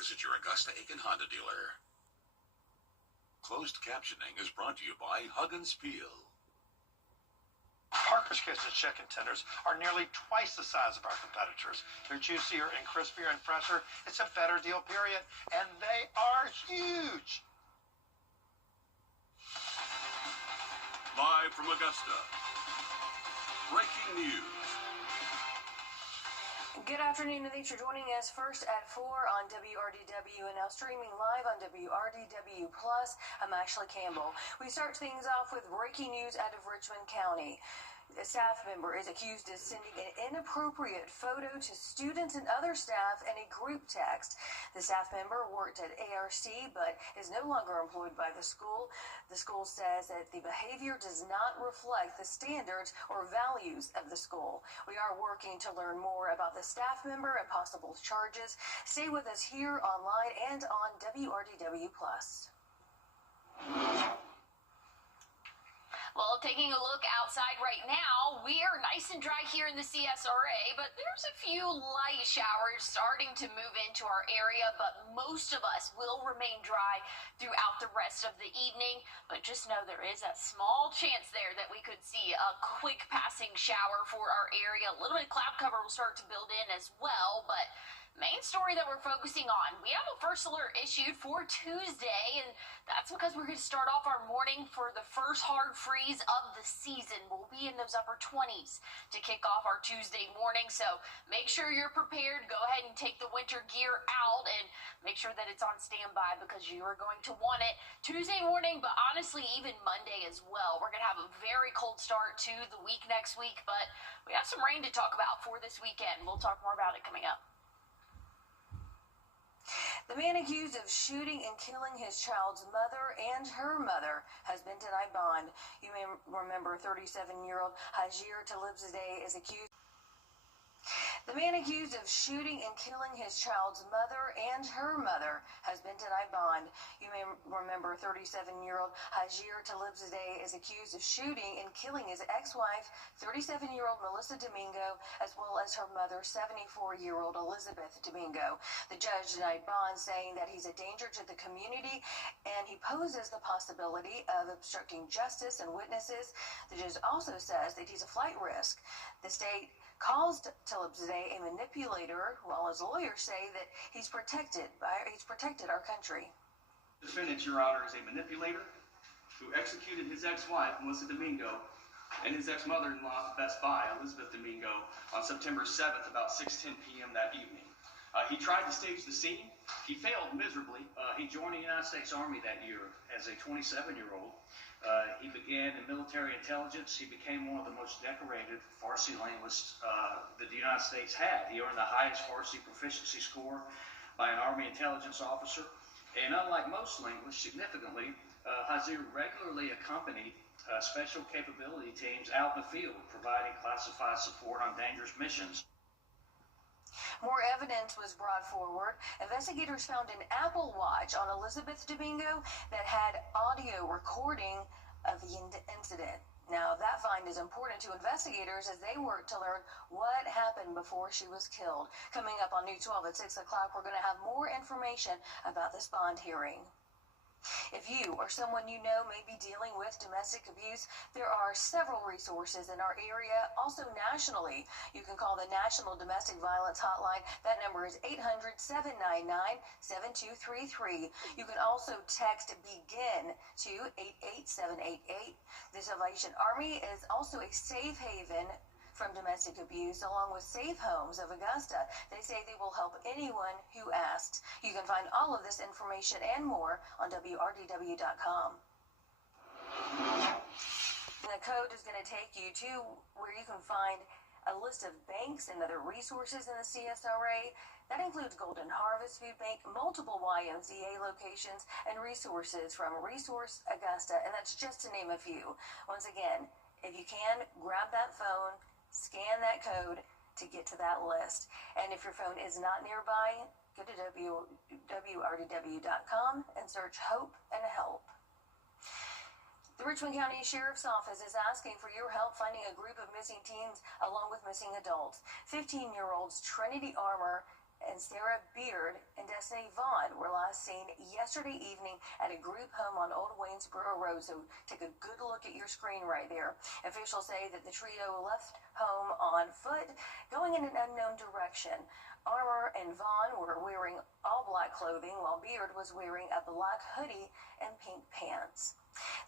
Visit your Augusta-Aiken Honda dealer. Closed captioning is brought to you by Huggins Peel. Parker's Kitchen chicken tenders are nearly twice the size of our competitors. They're juicier and crispier and fresher. It's a better deal, period. And they are huge. Live from Augusta, breaking news. Good afternoon, and thanks for joining us first at 4 on WRDW and now streaming live on WRDW+. I'm Ashley Campbell. We start things off with breaking news out of Richmond County. A staff member is accused of sending an inappropriate photo to students and other staff in a group text. The staff member worked at ARC but is no longer employed by the school. The school says that the behavior does not reflect the standards or values of the school. We are working to learn more about the staff member and possible charges. Stay with us here online and on WRDW+. Well, taking a look outside right now, we are nice and dry here in the CSRA, but there's a few light showers starting to move into our area, but most of us will remain dry throughout the rest of the evening. But just know there is a small chance there that we could see a quick passing shower for our area. A little bit of cloud cover will start to build in as well, but main story that we're focusing on, we have a first alert issued for Tuesday, and that's because we're going to start off our morning for the first hard freeze of the season. We'll be in those upper 20s to kick off our Tuesday morning, so make sure you're prepared. Go ahead and take the winter gear out and make sure that it's on standby because you are going to want it Tuesday morning, but honestly even Monday as well. We're going to have a very cold start to the week next week, but we have some rain to talk about for this weekend. We'll talk more about it coming up. The man accused of shooting and killing his child's mother and her mother has been denied bond. You may remember 37-year-old Hajir Talibzadeh is accused. The man accused of shooting and killing his child's mother and her mother has been denied bond. You may remember 37-year-old Hajir Talibzadeh is accused of shooting and killing his ex-wife, 37-year-old Melissa Domingo, as well as her mother, 74-year-old Elizabeth Domingo. The judge denied bond, saying that he's a danger to the community and he poses the possibility of obstructing justice and witnesses. The judge also says that he's a flight risk. The state calls Talibzadeh a manipulator, while his lawyers say that he's protected our country. Defendant, Your Honor, is a manipulator who executed his ex-wife, Melissa Domingo, and his ex-mother-in-law, Best Buy, Elizabeth Domingo, on September 7th, about 6:10 p.m. that evening. He tried to stage the scene. He failed miserably. He joined the United States Army that year as a 27-year-old. He began in military intelligence. He became one of the most decorated Farsi linguists that the United States had. He earned the highest Farsi proficiency score by an Army intelligence officer. And unlike most linguists, significantly, Hazir regularly accompanied special capability teams out in the field, providing classified support on dangerous missions. More evidence was brought forward. Investigators found an Apple Watch on Elizabeth Domingo that had audio recording of the incident. Now, that find is important to investigators as they work to learn what happened before she was killed. Coming up on News 12 at 6 o'clock, we're going to have more information about this bond hearing. If you or someone you know may be dealing with domestic abuse, there are several resources in our area, also nationally. You can call the National Domestic Violence Hotline. That number is 800-799-7233. You can also text BEGIN to 88788. The Salvation Army is also a safe haven from domestic abuse, along with Safe Homes of Augusta. They say they will help anyone who asks. You can find all of this information and more on WRDW.com. The code is going to take you to where you can find a list of banks and other resources in the CSRA. That includes Golden Harvest Food Bank, multiple YMCA locations, and resources from Resource Augusta, and that's just to name a few. Once again, if you can, grab that phone, scan that code to get to that list. And if your phone is not nearby, go to WRDW.com and search Hope and Help. The Richmond County Sheriff's Office is asking for your help finding a group of missing teens along with missing adults. 15-year-olds Trinity Armour and Sarah Beard and Destiny Vaughn were last seen yesterday evening at a group home on Old Waynesboro Road. So take a good look at your screen right there. Officials say that the trio left home on foot, going in an unknown direction. Armour and Vaughn were wearing all black clothing, while Beard was wearing a black hoodie and pink pants.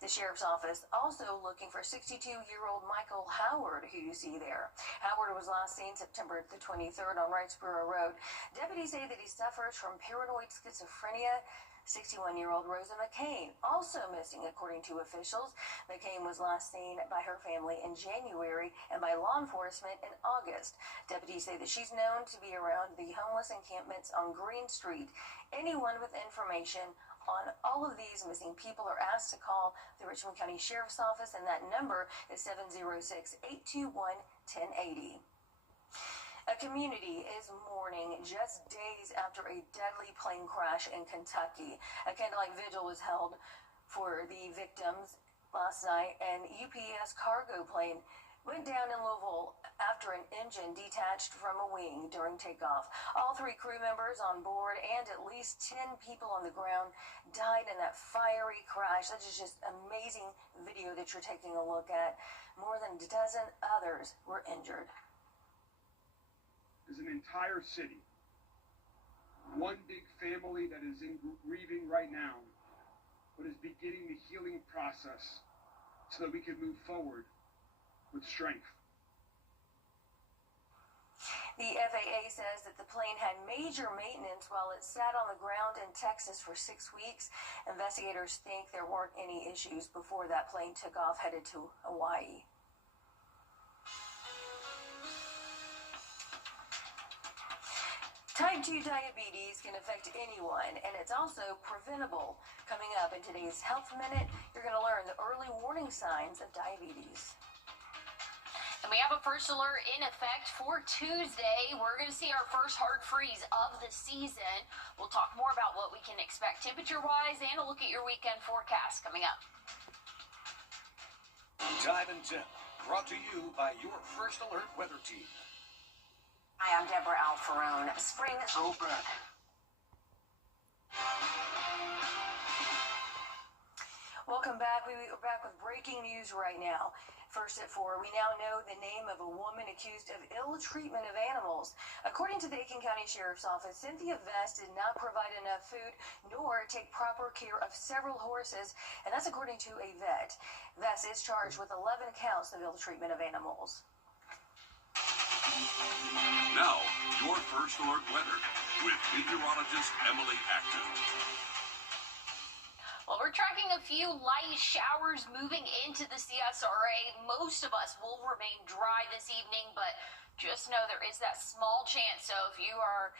The sheriff's office also looking for 62-year-old Michael Howard, who you see there. Howard was last seen September the 23rd on Wrightsboro Road. Deputies say that he suffers from paranoid schizophrenia. 61-year-old Rosa McCain, also missing according to officials. McCain was last seen by her family in January and by law enforcement in August. Deputies say that she's known to be around the homeless encampments on Green Street. Anyone with information on all of these missing people are asked to call the Richmond County Sheriff's Office, and that number is 706-821-1080. A community is mourning just days after a deadly plane crash in Kentucky. A candlelight vigil was held for the victims last night. An UPS cargo plane went down in Louisville after an engine detached from a wing during takeoff. All 3 crew members on board and at least 10 people on the ground died in that fiery crash. That is just amazing video that you're taking a look at. More than a dozen others were injured. Is an entire city, one big family that is in grieving right now, but is beginning the healing process so that we can move forward with strength. The FAA says that the plane had major maintenance while it sat on the ground in Texas for 6 weeks. Investigators think there weren't any issues before that plane took off headed to Hawaii. Type 2 diabetes can affect anyone, and it's also preventable. Coming up in today's Health Minute, you're going to learn the early warning signs of diabetes. And we have a first alert in effect for Tuesday. We're going to see our first hard freeze of the season. We'll talk more about what we can expect temperature-wise and a look at your weekend forecast coming up. Time and Tip, brought to you by your First Alert weather team. Hi, I'm Deborah Alfarone. Spring open. Welcome back. We are back with breaking news right now. First at 4, we now know the name of a woman accused of ill treatment of animals. According to the Aiken County Sheriff's Office, Cynthia Vest did not provide enough food nor take proper care of several horses, and that's according to a vet. Vest is charged with 11 counts of ill treatment of animals. Now, your First Alert weather with meteorologist Emily Acton. Well, we're tracking a few light showers moving into the CSRA. Most of us will remain dry this evening, but just know there is that small chance. So if you are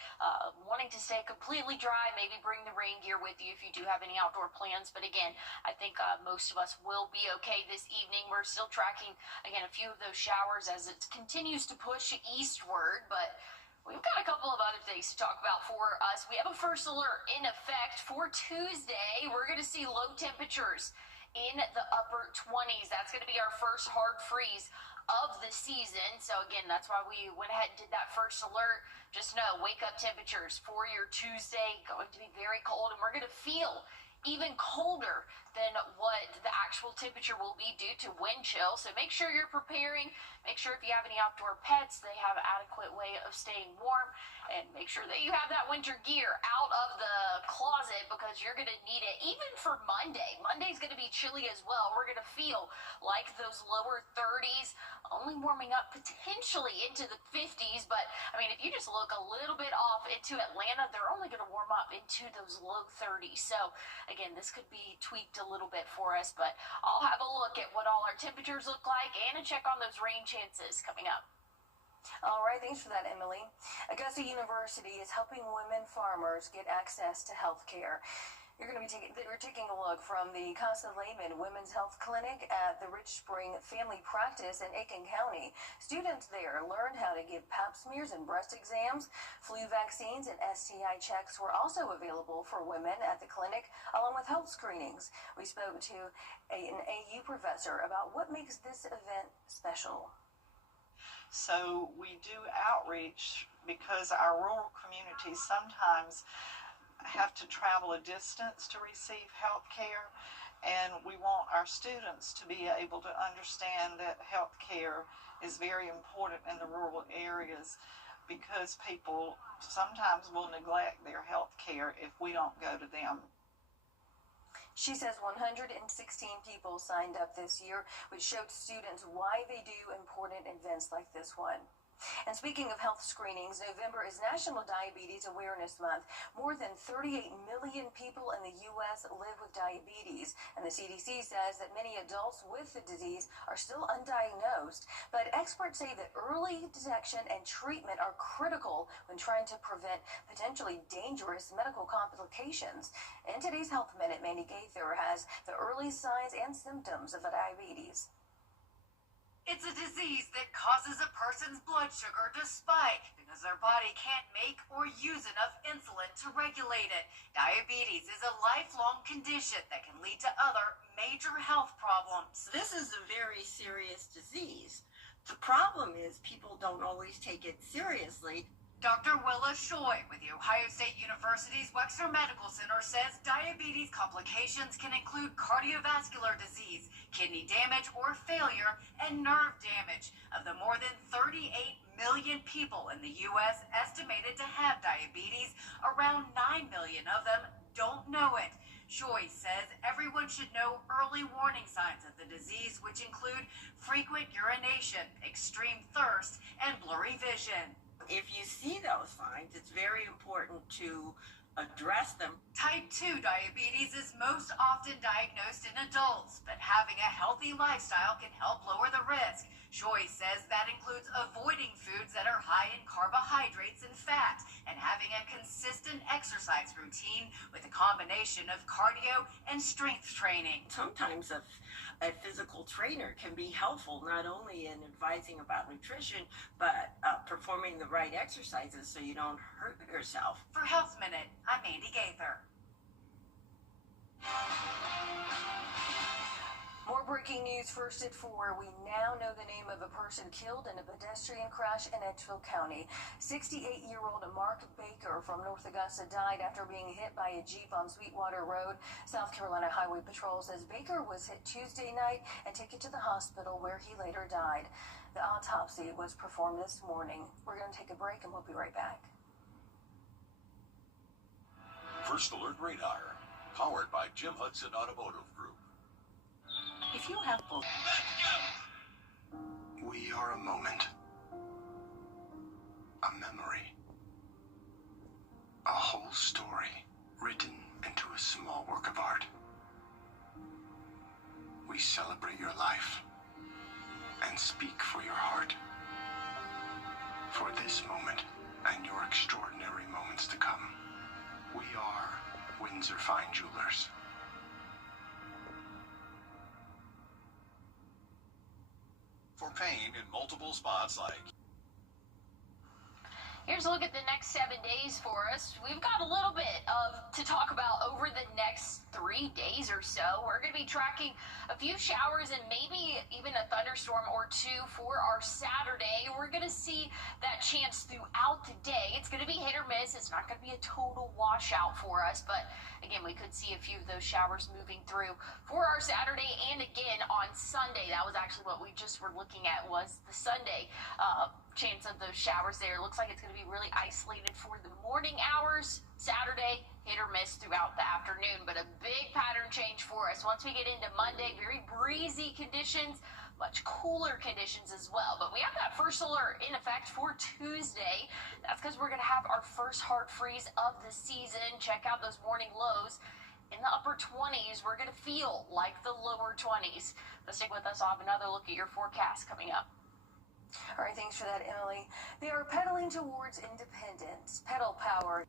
wanting to stay completely dry, maybe bring the rain gear with you if you do have any outdoor plans. But again, I think most of us will be okay this evening. We're still tracking, again, a few of those showers as it continues to push eastward, but we've got a couple of other things to talk about for us. We have a first alert in effect for Tuesday. We're going to see low temperatures in the upper 20s. That's going to be our first hard freeze of the season. So again, that's why we went ahead and did that first alert. Just know, wake up temperatures for your Tuesday going to be very cold, and we're going to feel even colder than what the actual temperature will be due to wind chill. So make sure you're preparing. Make sure if you have any outdoor pets, they have an adequate way of staying warm. And make sure that you have that winter gear out of the closet because you're going to need it even for Monday. Monday's going to be chilly as well. We're going to feel like those lower 30s, only warming up potentially into the 50s. But, I mean, if you just look a little bit off into Atlanta, they're only going to warm up into those low 30s. So, again, this could be tweaked a little bit for us. But I'll have a look at what all our temperatures look like and a check on those rain chances coming up. All right, thanks for that, Emily. Augusta University is helping women farmers get access to health care. We're taking a look from the Casa Lehman Women's Health Clinic at the Rich Spring Family Practice in Aiken County. Students there learned how to give pap smears and breast exams. Flu vaccines and STI checks were also available for women at the clinic, along with health screenings. We spoke to an AU professor about what makes this event special. So we do outreach because our rural communities sometimes have to travel a distance to receive health care, and we want our students to be able to understand that health care is very important in the rural areas, because people sometimes will neglect their health care if we don't go to them. She says 116 people signed up this year, which showed students why they do important events like this one. And speaking of health screenings, November is National Diabetes Awareness Month. More than 38 million people in the U.S. live with diabetes, and the CDC says that many adults with the disease are still undiagnosed. But experts say that early detection and treatment are critical when trying to prevent potentially dangerous medical complications. In today's Health Minute, Mandy Gaither has the early signs and symptoms of diabetes. It's a disease that causes a person's blood sugar to spike because their body can't make or use enough insulin to regulate it. Diabetes is a lifelong condition that can lead to other major health problems. This is a very serious disease. The problem is people don't always take it seriously. Dr. Willa Shoy with the Ohio State University's Wexner Medical Center says diabetes complications can include cardiovascular disease, kidney damage or failure, and nerve damage. Of the more than 38 million people in the U.S. estimated to have diabetes, around 9 million of them don't know it. Shoy says everyone should know early warning signs of the disease, which include frequent urination, extreme thirst, and blurry vision. If you see those signs, it's very important to address them. Type 2 diabetes is most often diagnosed in adults, but having a healthy lifestyle can help lower the risk. Shoy says that includes avoiding foods that are high in carbohydrates and fat, and having a consistent exercise routine with a combination of cardio and strength training. Sometimes a physical trainer can be helpful, not only in advising about nutrition, but performing the right exercises so you don't hurt yourself. For Health Minute, I'm Mandy Gaither. More breaking news first at 4. We now know the name of a person killed in a pedestrian crash in Edgefield County. 68-year-old Mark Baker from North Augusta died after being hit by a Jeep on Sweetwater Road. South Carolina Highway Patrol says Baker was hit Tuesday night and taken to the hospital where he later died. The autopsy was performed this morning. We're going to take a break and we'll be right back. First Alert Radar, powered by Jim Hudson Automotive Group. If you have both. We are a moment, a memory, a whole story written into a small work of art. We celebrate your life and speak for your heart, for this moment and your extraordinary moments to come. We are Windsor Fine Jewelers. For pain in multiple spots like... Here's a look at the next 7 days for us. We've got a little bit to talk about over the next 3 days or so. We're going to be tracking a few showers and maybe even a thunderstorm or two for our Saturday. We're going to see that chance throughout the day. It's going to be hit or miss. It's not going to be a total washout for us, but again, we could see a few of those showers moving through for our Saturday and again on Sunday. That was actually what we just were looking at, was the Sunday chance of those showers there. Looks like it's going to be really isolated for the morning hours. Saturday, hit or miss throughout the afternoon, but a big pattern change for us. Once we get into Monday, very breezy conditions, much cooler conditions as well. But we have that first alert in effect for Tuesday. That's because we're going to have our first hard freeze of the season. Check out those morning lows. In the upper 20s, we're going to feel like the lower 20s. But stick with us. I'll have another look at your forecast coming up. All right, thanks for that, Emily. They are pedaling towards independence. Pedal power.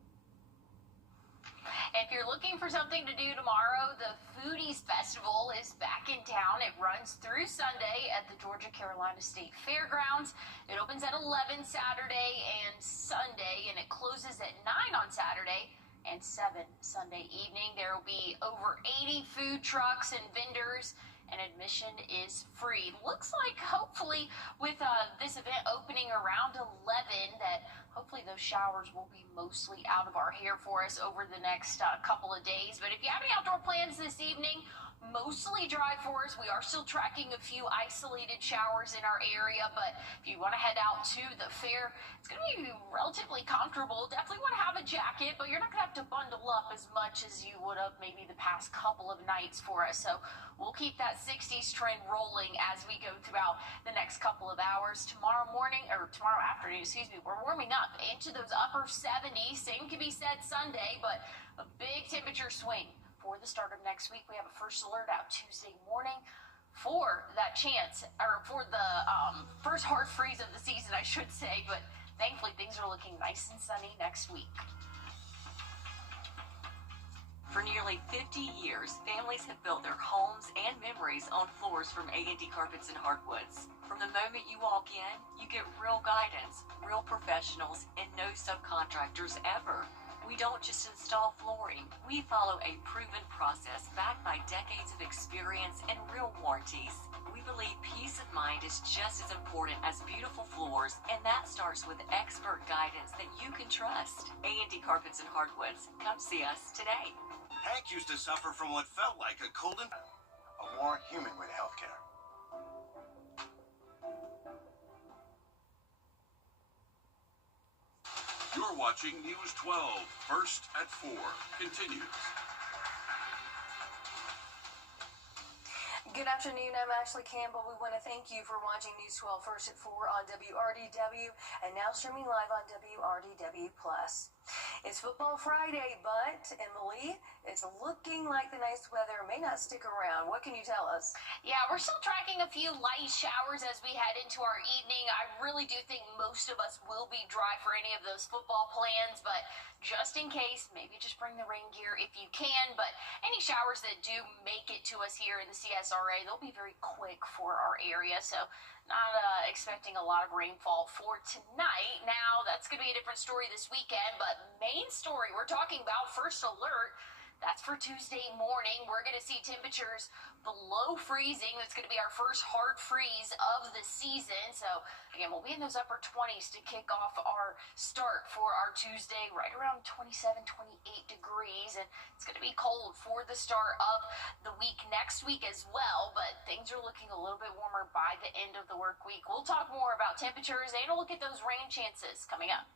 If you're looking for something to do tomorrow, the Foodies Festival is back in town. It runs through Sunday at the Georgia-Carolina State Fairgrounds. It opens at 11 Saturday and Sunday, and it closes at 9 on Saturday and 7 Sunday evening. There will be over 80 food trucks and vendors and admission is free. Looks like hopefully with this event opening around 11 that hopefully those showers will be mostly out of our hair for us over the next couple of days. But if you have any outdoor plans this evening, mostly dry for us. We are still tracking a few isolated showers in our area, but if you want to head out to the fair, it's going to be relatively comfortable. Definitely want to have a jacket, but you're not going to have to bundle up as much as you would have maybe the past couple of nights for us. So we'll keep that 60s trend rolling as we go throughout the next couple of hours. Tomorrow afternoon, we're warming up into those upper 70s. Same can be said Sunday, but a big temperature swing for the start of next week. We have a first alert out Tuesday morning for that chance, or for the first hard freeze of the season, I should say. But thankfully, things are looking nice and sunny next week. For nearly 50 years, families have built their homes and memories on floors from A&D Carpets and Hardwoods. From the moment you walk in, you get real guidance, real professionals, and no subcontractors ever. We don't just install flooring. We follow a proven process backed by decades of experience and real warranties. We believe peace of mind is just as important as beautiful floors, and that starts with expert guidance that you can trust. A&D Carpets and Hardwoods. Come see us today. Hank used to suffer from what felt like a cold and A more human way to healthcare. You're watching News 12, first at 4. Continues. Good afternoon, I'm Ashley Campbell. We want to thank you for watching News 12 first at 4 on WRDW and now streaming live on WRDW+. It's Football Friday, but Emily, it's looking like the nice weather may not stick around. What can you tell us? Yeah, we're still tracking a few light showers as we head into our evening. I really do think most of us will be dry for any of those football plans, but just in case, maybe just bring the rain gear if you can. But any showers that do make it to us here in the CSRA, they'll be very quick for our area. So not expecting a lot of rainfall for tonight. Now, that's going to be a different story this weekend, but main story we're talking about, first alert, that's for Tuesday morning. We're going to see temperatures below freezing. That's going to be our first hard freeze of the season. So, again, we'll be in those upper 20s to kick off our start for our Tuesday, right around 27, 28 degrees. And it's going to be cold for the start of the week next week as well. But things are looking a little bit warmer by the end of the work week. We'll talk more about temperatures and a look at those rain chances coming up.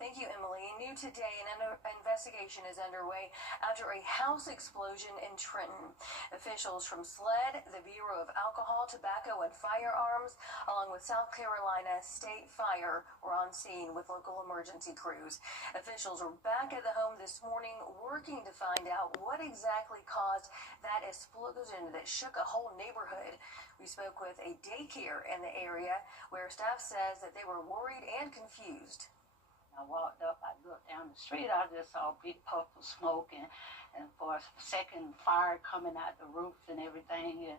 Thank you, Emily. New today, an investigation is underway after a house explosion in Trenton. Officials from SLED, the Bureau of Alcohol, Tobacco, and Firearms, along with South Carolina State Fire, were on scene with local emergency crews. Officials are back at the home this morning working to find out what exactly caused that explosion that shook a whole neighborhood. We spoke with a daycare in the area where staff says that they were worried and confused. I walked up, I looked down the street, I just saw big puff of smoke and for a second fire coming out the roof and everything,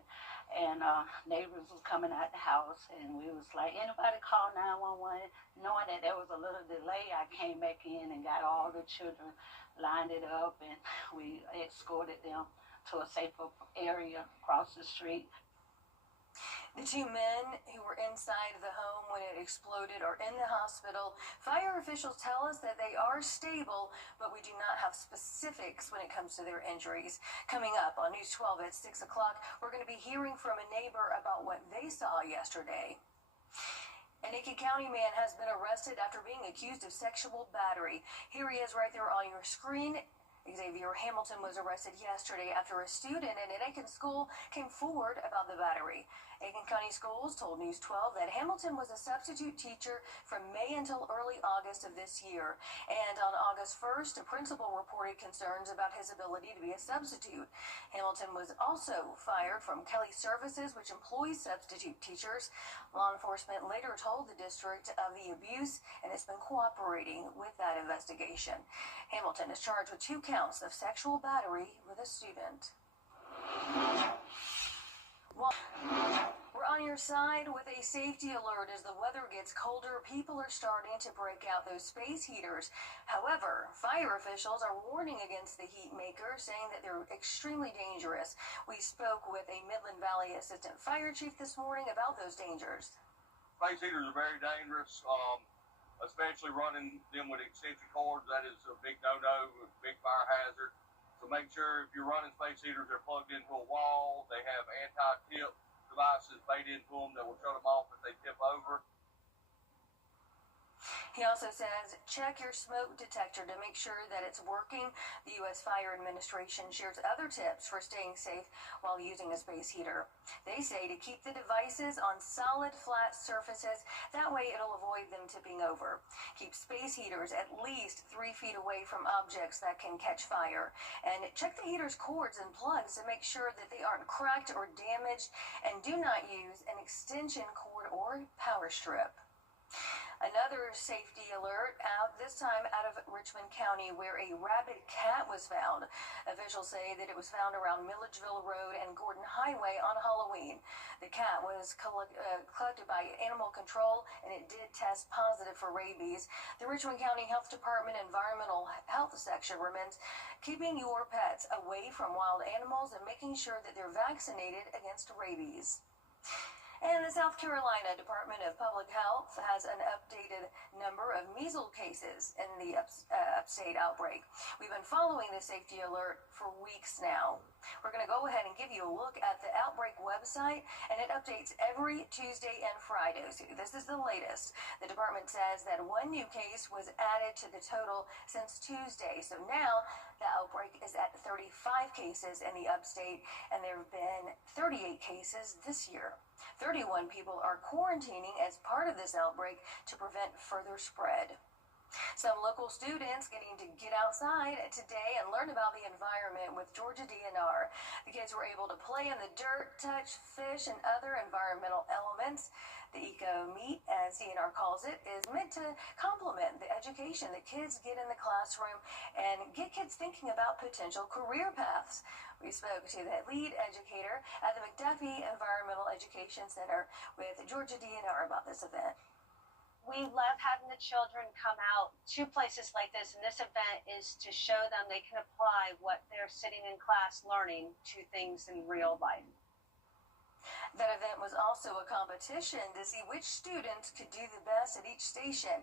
and neighbors was coming out the house, and we was like, anybody call 911? Knowing that there was a little delay, I came back in and got all the children lined it up, and we escorted them to a safer area across the street. The two men who were inside the home when it exploded are in the hospital. Fire officials tell us that they are stable, but we do not have specifics when it comes to their injuries. Coming up on News 12 at 6 o'clock, we're going to be hearing from a neighbor about what they saw yesterday. An Aiken County man has been arrested after being accused of sexual battery. Here he is right there on your screen. Xavier Hamilton was arrested yesterday after a student in an Aiken school came forward about the battery. Aiken County Schools told News 12 that Hamilton was a substitute teacher from May until early August of this year. And on August 1st, a principal reported concerns about his ability to be a substitute. Hamilton was also fired from Kelly Services, which employs substitute teachers. Law enforcement later told the district of the abuse and has been cooperating with that investigation. Hamilton is charged with 2 counts of sexual battery with a student. Well, We're on your side with a safety alert. As the weather gets colder, people are starting to break out those space heaters. However, fire officials are warning against the heat makers, saying that they're extremely dangerous. We spoke with a Midland Valley Assistant Fire Chief this morning about those dangers. Space heaters are very dangerous, especially running them with extension cords. That is a big no-no, a big fire hazard. So make sure if you're running space heaters, they're plugged into a wall. They have anti-tip devices made into them that will shut them off if they tip over. He also says, check your smoke detector to make sure that it's working. The U.S. Fire Administration shares other tips for staying safe while using a space heater. They say to keep the devices on solid, flat surfaces. That way it'll avoid them tipping over. Keep space heaters at least 3 feet away from objects that can catch fire. And check the heater's cords and plugs to make sure that they aren't cracked or damaged. And do not use an extension cord or power strip. Another safety alert out, this time out of Richmond County, where a rabid cat was found. Officials say that it was found around Milledgeville Road and Gordon Highway on Halloween. The cat was collected by Animal Control, and it did test positive for rabies. The Richmond County Health Department Environmental Health Section recommends keeping your pets away from wild animals and making sure that they're vaccinated against rabies. And the South Carolina Department of Public Health has an updated number of measles cases in the upstate outbreak. We've been following the safety alert for weeks now. We're going to go ahead and give you a look at the outbreak website, and it updates every Tuesday and Friday. So this is the latest. The department says that 1 new case was added to the total since Tuesday. So now the outbreak is at 35 cases in the upstate, and there have been 38 cases this year. 31 people are quarantining as part of this outbreak to prevent further spread. Some local students getting to get outside today and learn about the environment with Georgia DNR. The kids were able to play in the dirt, touch fish, and other environmental elements. The Eco Meet, as DNR calls it, is meant to complement the education that kids get in the classroom and get kids thinking about potential career paths. We spoke to the lead educator at the McDuffie Environmental Education Center with Georgia DNR about this event. We love having the children come out to places like this, and this event is to show them they can apply what they're sitting in class learning to things in real life. That event was also a competition to see which students could do the best at each station.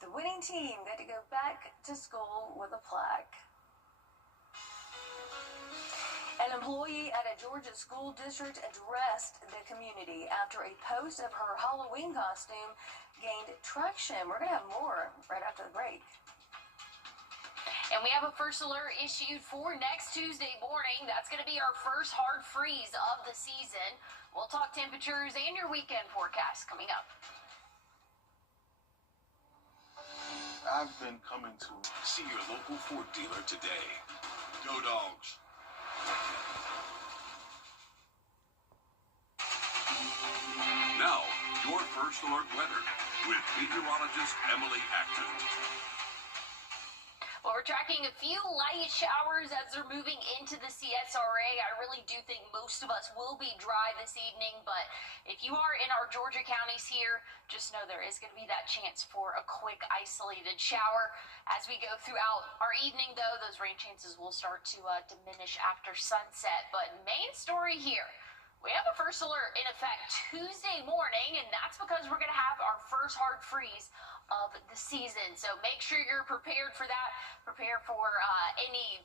The winning team got to go back to school with a plaque. An employee at a Georgia school district addressed the community after a post of her Halloween costume gained traction. We're going to have more right after the break. And we have a first alert issued for next Tuesday morning. That's going to be our first hard freeze of the season. We'll talk temperatures and your weekend forecast coming up. I've been coming to see your local Ford dealer today. Go Dogs. Now, your first alert weather with meteorologist Emily Acton. Well, we're tracking a few light showers as they're moving into the CSRA. I really do think most of us will be dry this evening, but if you are in our Georgia counties here, just know there is going to be that chance for a quick isolated shower. As we go throughout our evening, though, those rain chances will start to diminish after sunset. But main story here, we have a first alert in effect Tuesday morning, and that's because we're going to have our first hard freeze of the season. So make sure you're prepared for that. Prepare for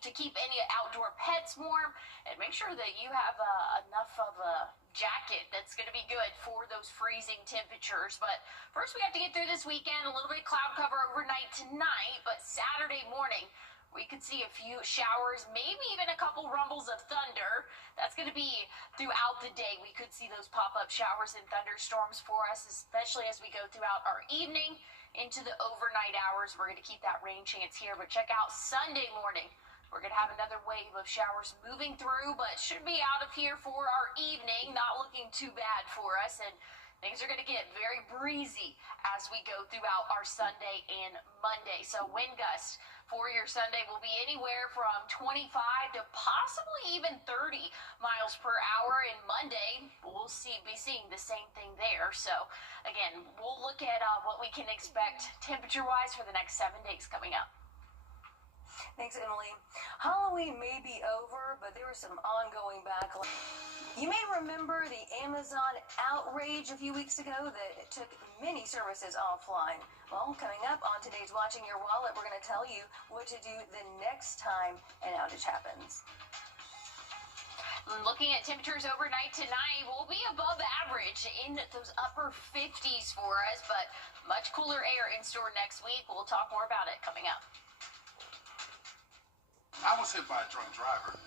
to keep any outdoor pets warm, and make sure that you have enough of a jacket that's going to be good for those freezing temperatures. But first, we have to get through this weekend. A little bit of cloud cover overnight tonight, but Saturday morning, we could see a few showers, maybe even a couple rumbles of thunder. That's going to be throughout the day. We could see those pop-up showers and thunderstorms for us, especially as we go throughout our evening into the overnight hours. We're going to keep that rain chance here, but check out Sunday morning. We're going to have another wave of showers moving through, but should be out of here for our evening. Not looking too bad for us. And Things are going to get very breezy as we go throughout our Sunday and Monday. So wind gusts for your Sunday will be anywhere from 25 to possibly even 30 miles per hour. And Monday, we'll be seeing the same thing there. So again, we'll look at what we can expect temperature-wise for the next 7 days coming up. Thanks, Emily. Halloween may be over, but there was some ongoing backlash. You may remember the Amazon outrage a few weeks ago that took many services offline. Well, coming up on today's Watching Your Wallet, we're going to tell you what to do the next time an outage happens. Looking at temperatures overnight tonight, we'll be above average in those upper 50s for us, but much cooler air in store next week. We'll talk more about it coming up. I was hit by a drunk driver.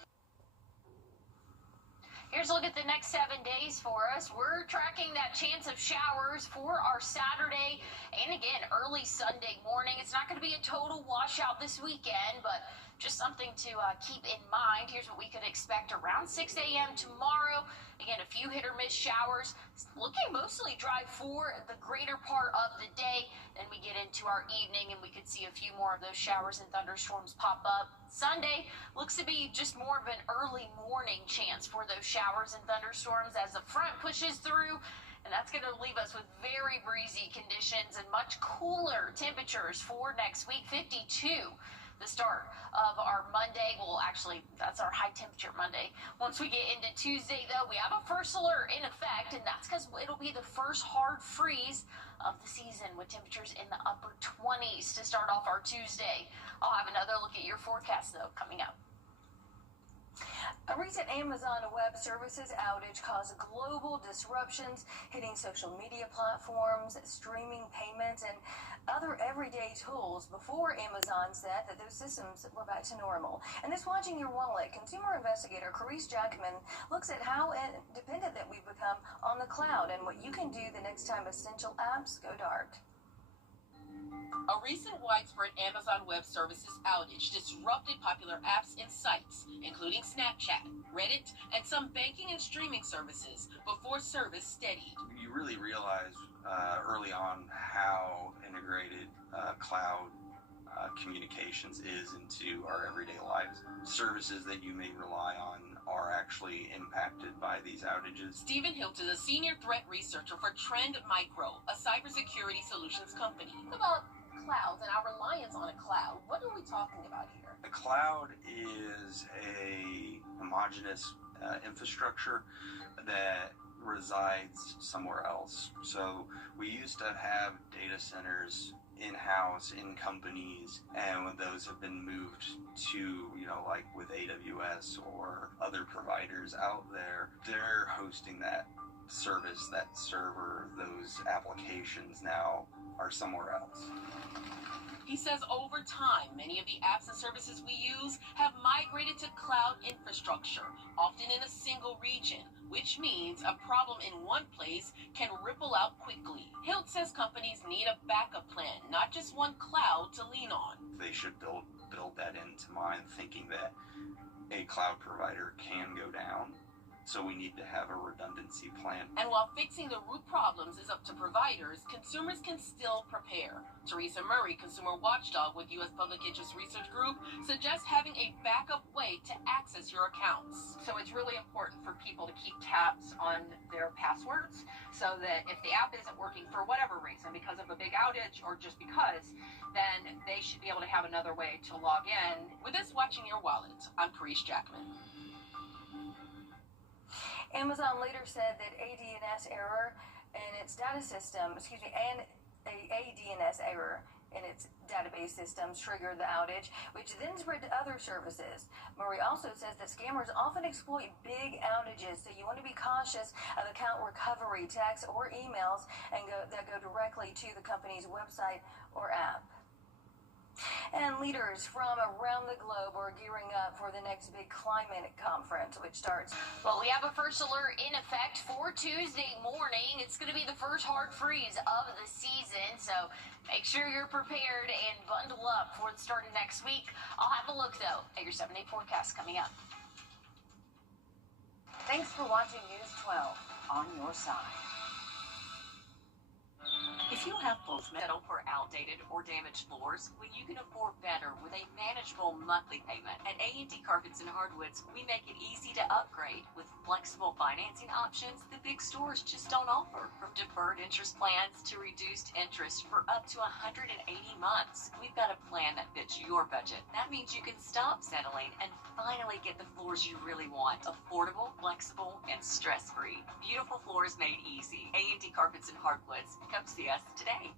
Here's a look at the next 7 days for us. We're tracking that chance of showers for our Saturday and again early Sunday morning. It's not going to be a total washout this weekend, but just something to keep in mind. Here's what we could expect around 6 a.m. tomorrow. Again, a few hit or miss showers. Looking mostly dry for the greater part of the day. Then we get into our evening and we could see a few more of those showers and thunderstorms pop up. Sunday looks to be just more of an early morning chance for those showers and thunderstorms as the front pushes through. And that's going to leave us with very breezy conditions and much cooler temperatures for next week. 52. The start of our Monday. Well, actually, that's our high temperature Monday. Once we get into Tuesday, though, we have a first alert in effect, and that's because it'll be the first hard freeze of the season with temperatures in the upper 20s to start off our Tuesday. I'll have another look at your forecast, though, coming up. A recent Amazon Web Services outage caused global disruptions, hitting social media platforms, streaming payments, and other everyday tools before Amazon said that those systems were back to normal. And this Watching Your Wallet, consumer investigator Carice Jackman looks at how dependent that we've become on the cloud and what you can do the next time essential apps go dark. A recent widespread Amazon Web Services outage disrupted popular apps and sites, including Snapchat, Reddit, and some banking and streaming services, before service steadied. You really realize early on how integrated cloud communications is into our everyday lives. Services that you may rely on are actually impacted by these outages. Stephen Hilt is a senior threat researcher for Trend Micro, a cybersecurity solutions company. What about clouds and our reliance on a cloud? What are we talking about here? The cloud is a homogeneous infrastructure that resides somewhere else. So we used to have data centers in-house in companies, and when those have been moved to, like with AWS or other providers out there, they're hosting that service, that server, those applications now are somewhere else. He says over time, many of the apps and services we use have migrated to cloud infrastructure, often in a single region, which means a problem in one place can ripple out quickly. Hilt says companies need a backup plan, not just one cloud to lean on. They should build that into mind, thinking that a cloud provider can go down. So we need to have a redundancy plan. And while fixing the root problems is up to providers, consumers can still prepare. Teresa Murray, consumer watchdog with U.S. Public Interest Research Group, suggests having a backup way to access your accounts. So it's really important for people to keep tabs on their passwords so that if the app isn't working for whatever reason, because of a big outage or just because, then they should be able to have another way to log in. With this Watching Your Wallet, I'm Carice Jackman. Amazon later said that a DNS error in its data system, and a DNS error in its database systems triggered the outage, which then spread to other services. Murray also says that scammers often exploit big outages, so you want to be cautious of account recovery texts or emails that go directly to the company's website or app. And leaders from around the globe are gearing up for the next big climate conference, which starts. Well, we have a first alert in effect for Tuesday morning. It's going to be the first hard freeze of the season, so make sure you're prepared and bundle up for the start of next week. I'll have a look, though, at your 7-day forecast coming up. Thanks for watching News 12 on your side. If you have both metal for outdated or damaged floors, well, you can afford better with a manageable monthly payment. At A&D Carpets and Hardwoods, we make it easy to upgrade with flexible financing options the big stores just don't offer. From deferred interest plans to reduced interest for up to 180 months, we've got a plan that fits your budget. That means you can stop settling and finally get the floors you really want. Affordable, flexible, and stress-free. Beautiful floors made easy. A&D Carpets and Hardwoods. Come see us today.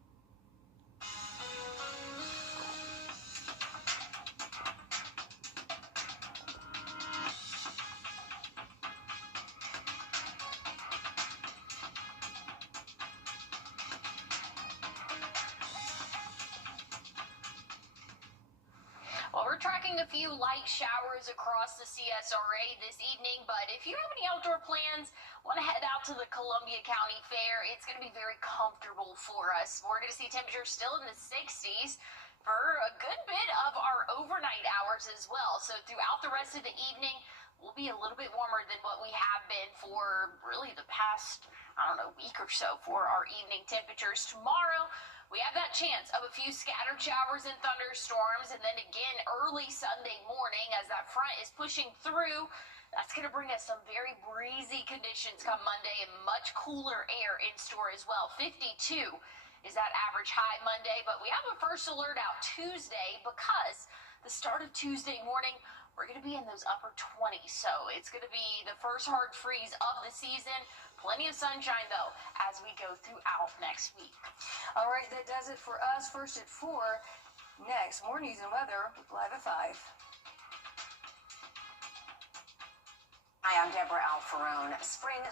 Well, we're tracking a few light showers across the CSRA this evening, but if you have any outdoor plans, want to head out to the Columbia County Fair, it's going to be very comfortable for us. We're going to see temperatures still in the 60s for a good bit of our overnight hours as well. So throughout the rest of the evening, we'll be a little bit warmer than what we have been for really the past, week or so for our evening temperatures. Tomorrow, we have that chance of a few scattered showers and thunderstorms, and then again early Sunday morning as that front is pushing through. That's going to bring us some very breezy conditions come Monday and much cooler air in store as well. 52 is that average high Monday, but we have a first alert out Tuesday because the start of Tuesday morning, we're going to be in those upper 20s. So it's going to be the first hard freeze of the season. Plenty of sunshine, though, as we go throughout next week. All right, that does it for us. First at 4. Next, more news and weather live at 5. Hi, I'm Deborah Alfarone. Spring